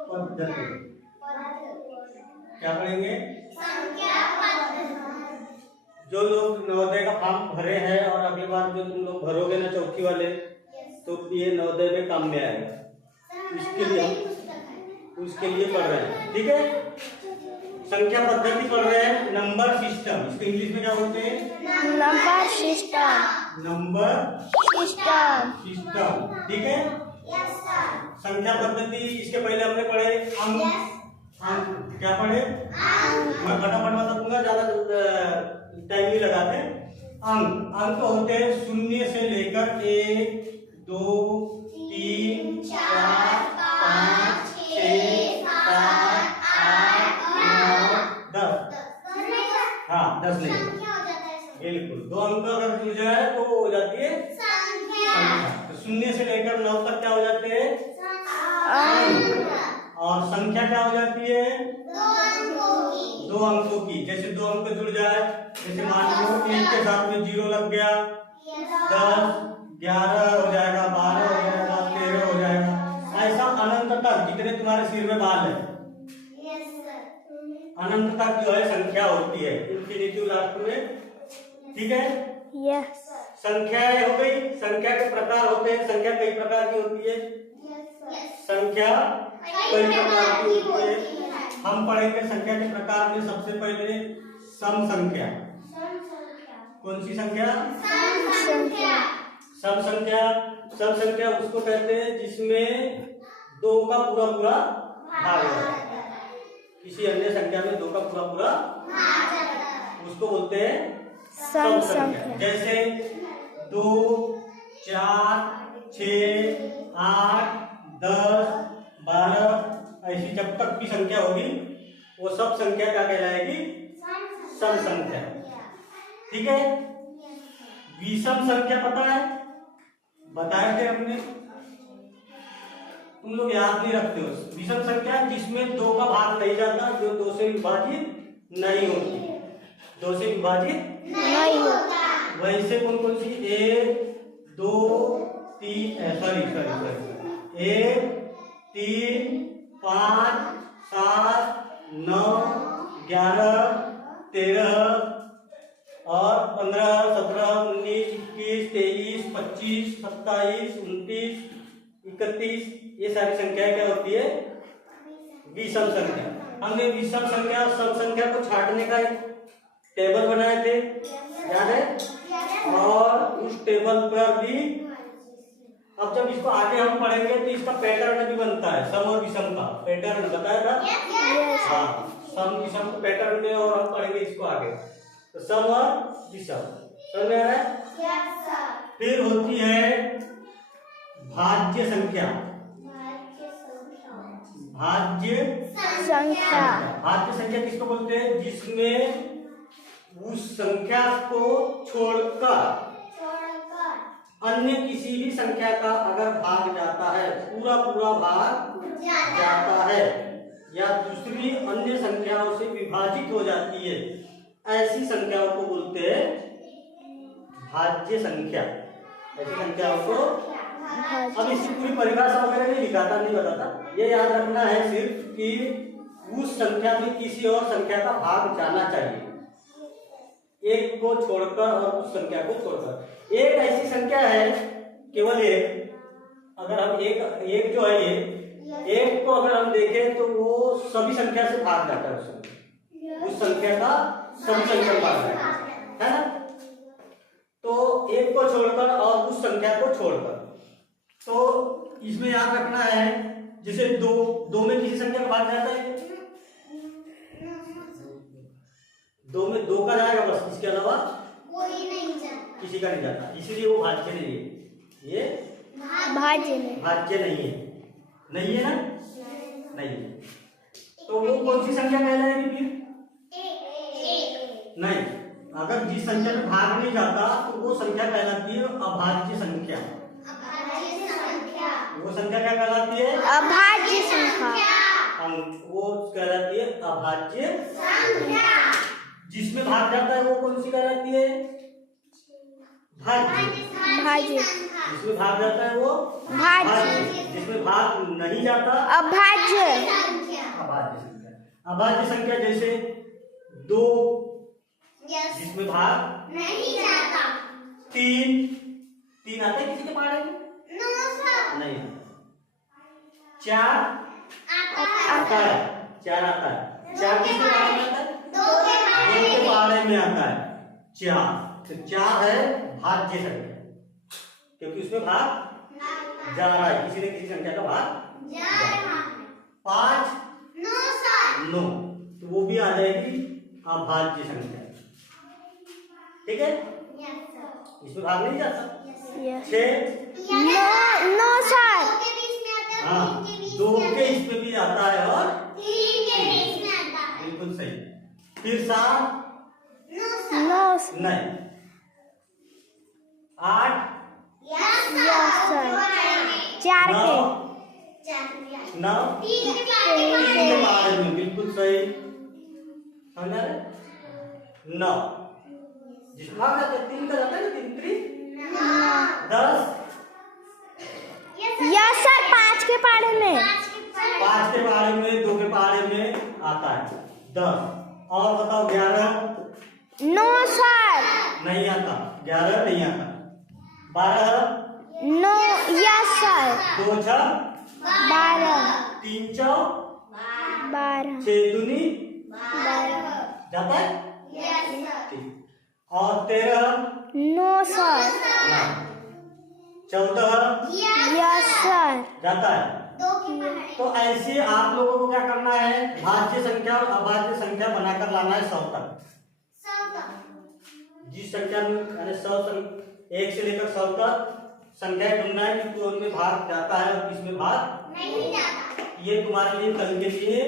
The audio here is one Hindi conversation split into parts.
पद्धति। क्या पढ़ेंगे? जो लोग नवोदय का फॉर्म भरे हैं और अगली बार जो तुम लोग भरोगे ना चौथी वाले, तो ये नवोदय में काम में आएगा। उसके लिए पढ़ रहे हैं, ठीक है। संख्या पद्धति पढ़ रहे हैं, नंबर सिस्टम। इसको इंग्लिश में क्या बोलते हैं? Number system. नंबर सिस्टम, ठीक है। संख्या पद्धति, इसके पहले हमने पढ़े अंक। अंक क्या पढ़े? मैं फटाफट बता दूंगा, ज्यादा टाइम नहीं लगाते। अंक होते हैं 0 से लेकर 1, 2, 3, 4, 5, 6, 7, 8, 9, 10। हाँ, 10 लेंगे, बिल्कुल। 2 अंक अगर जुड़ जाए तो वो हो जाती है संख्या। तो 0 से लेकर 9 तक क्या हो जाते हैं? और संख्या क्या हो जाती है? 2 अंकों की। जैसे 2 अंक जुड़ जाए, जैसे मान लो 1 के साथ में 0 लग गया, 10, 11 हो जाएगा, 12 हो जाएगा, 13 हो जाएगा। ऐसा अनंत तक, जितने तुम्हारे सिर में बाल है, अनंत तक जो है संख्या होती है, इन्फिनिटिव लास्ट में, ठीक है। यस। संख्याएं हो गई। संख्या के प्रकार होते हैं। संख्या कई प्रकार की होती है। संख्या कई प्रकार की होती है। हम पढ़ेंगे संख्या के प्रकार में सबसे पहले सम संख्या। कौन सी संख्या? सम संख्या। सम संख्या उसको कहते हैं जिसमें 2 का पूरा पूरा भाग है। किसी अन्य संख्या में 2 का पूरा पूरा उसको बोलते हैं सम संख्या। जैसे 2, 4, 6, 8, 10, 12, ऐसी जब तक की संख्या होगी वो सब संख्या क्या कहलाएगी? सम संख्या, ठीक है। विषम संख्या पता है? बताए थे हमने, तुम लोग याद नहीं रखते हो। विषम संख्या जिसमें 2 का भाग नहीं जाता, जो 2 से विभाजित नहीं होती, 2 से विभाजित नहीं होता। वैसे कौन कौन सी? 1, 2, 3, सॉरी 1, 3, 5, 7, 9, 11, 13 और 15, 17, 19, 21, 23, 25, 27, 29, 31, ये सारी संख्याएं क्या होती है? विषम संख्या। हमने विषम संख्या और सम संख्या को छांटने का एक टेबल बनाए थे, याद है? और उस टेबल पर भी अब जब इसको आगे हम पढ़ेंगे तो इसका पैटर्न भी बनता है। सम और विषम का पैटर्न बताया था। हाँ, सम विषम का पैटर्न में, और हम पढ़ेंगे इसको आगे। तो सम और विषम समझ में आ रहा है? फिर होती है भाज्य संख्या। भाज्य संख्या। भाज्य संख्या किसको बोलते हैं? जिसमें उस संख्या को छोड़कर अन्य किसी भी संख्या का अगर भाग जाता है, पूरा पूरा भाग जाता है, या दूसरी अन्य संख्याओं से विभाजित हो जाती है, ऐसी संख्याओं को बोलते हैं भाज्य संख्या। ऐसी संख्याओं को, अब इसकी पूरी परिभाषा वगैरह नहीं लिखाता, नहीं बताता, ये याद रखना है सिर्फ कि उस संख्या में किसी और संख्या का भाग जाना चाहिए, एक को छोड़कर और उस संख्या को छोड़कर। एक ऐसी संख्या है, केवल एक, अगर हम एक जो है ये एक को अगर हम देखें तो वो सभी संख्या से भाग जाता है, उस संख्या का सभी संख्या भाग जाता है ना। तो एक को छोड़कर और उस संख्या को छोड़कर, तो इसमें याद रखना है, जैसे दो में किसी संख्या का भाग जाता है, 2 में 2 का जाएगा बस, इसके अलावा कोई नहीं जाता, किसी का नहीं जाता, इसीलिए वो भाज्य नहीं है। ये भाज्य नहीं है, नहीं है ना, नहीं है। तो वो कौन सी संख्या कहलाएगी फिर? नहीं, अगर जिस संख्या में भाग नहीं जाता तो वो संख्या कहलाती है अभाज्य संख्या। वो संख्या क्या कहलाती है? अभाज्य संख्या। वो कहलाती है अभाज्य संख्या। जिसमें भाग जाता है वो कौन सी कहलाती है? भाज्य। भाज्य। जिसमें भाग जाता है वो भाज्य। जिसमें भाग नहीं जाता अभाज्य। अभाज्य संख्या। अभाज्य संख्या जैसे 2 जिसमें भाग नहीं जाता। 3 आता है किसी के पहाड़े में? नहीं आता। 4 आता है। 4 आता है। 4 किसके पहाड़े में आता है? 2 के पहाड़े में आता है 4। तो 4 है भाज्य संख्या क्योंकि उसमें भाग जा रहा है, किसी न किसी संख्या का भाग जा रहा है। 5 9 तो वो भी आ जाएगी अभाज्य संख्या। ठीक है, इसमें भाग नहीं जाता। Yes. 6 No, sir. हाँ 2 के इसमें भी आता है और 3 के इसमें आता है। बिल्कुल सही। फिर 7 No, sir. नहीं। 8 Yes, sir. 4 9 के। 9 3 के बारे में बिल्कुल सही। समझा रहे? 9 जिसमें भाग जाता है 3 का जाता है ना 3 3 10 Yes, sir. 5 के पाड़े में। 5 के पहाड़े में 2 के पहाड़े में आता है 10। और बताओ 11 No, sir. नहीं आता। 11 नहीं आता। 12 No, yes, sir. 2 6 12 3 4 12 6 दूनी 12 जाता है। ठीक। और 13 No, sir. 14 Yes, sir. जाता है। तो ऐसे आप लोगों को क्या करना है, भाज्य संख्या और अभाज्य संख्या बनाकर लाना है 100 तक। जिस संख्या में यानी 100 1 से लेकर 100 तक संख्या ढूंढना है कि कौन में भाग जाता है और किसमें भाग नहीं जाता। ये तुम्हारे लिए कल के लिए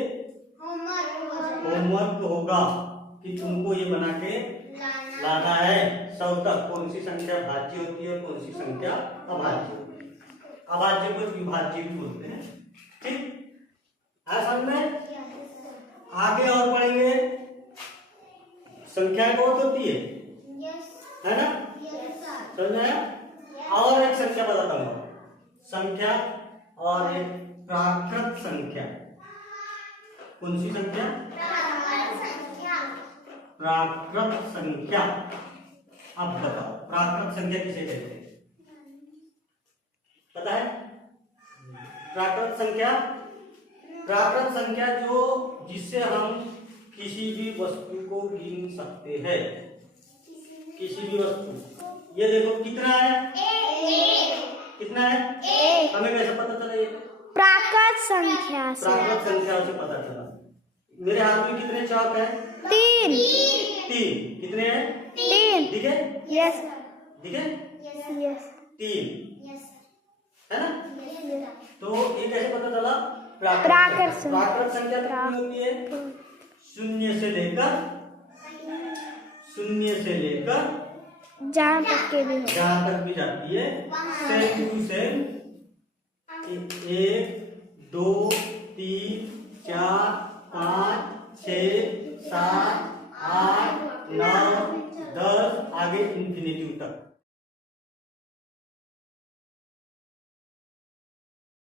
होमवर्क होगा कि तुमको ये बना के लाना है 100 तक। कौन सी संख्या भाज्य होती है और कौन सी संख्या अभाज्य होती है। अभाज्य को विभाज्य भी बोलते हैं। ठीक है, समझ में? आगे और पढ़ेंगे। संख्या बहुत होती है ना? समझ में आया? और एक संख्या बताता हूँ, संख्या और एक प्राकृत संख्या। कौन सी संख्या? प्राकृत संख्या। अब बताओ प्राकृत संख्या किसे कहते हैं? पता है? प्राकृत संख्या, प्राकृत संख्या जो जिससे हम किसी भी वस्तु को गिन सकते हैं। किसी भी वस्तु, ये देखो कितना है? कितना है? हमें कैसे पता चला? ये प्राकृत संख्या से। प्राकृत संख्या से पता चला। मेरे हाथ में कितने चाक है? 3 कितने हैं? 3 ठीक है? Yes, ठीक है? yes, 3 है ना? तो ये कैसे पता चला? प्राकृत संख्या। प्राकृत संख्या कितनी होती है? 0 से लेकर जहाँ तक के भी हो। जहां तक भी जाती है। Same to same 1 2 3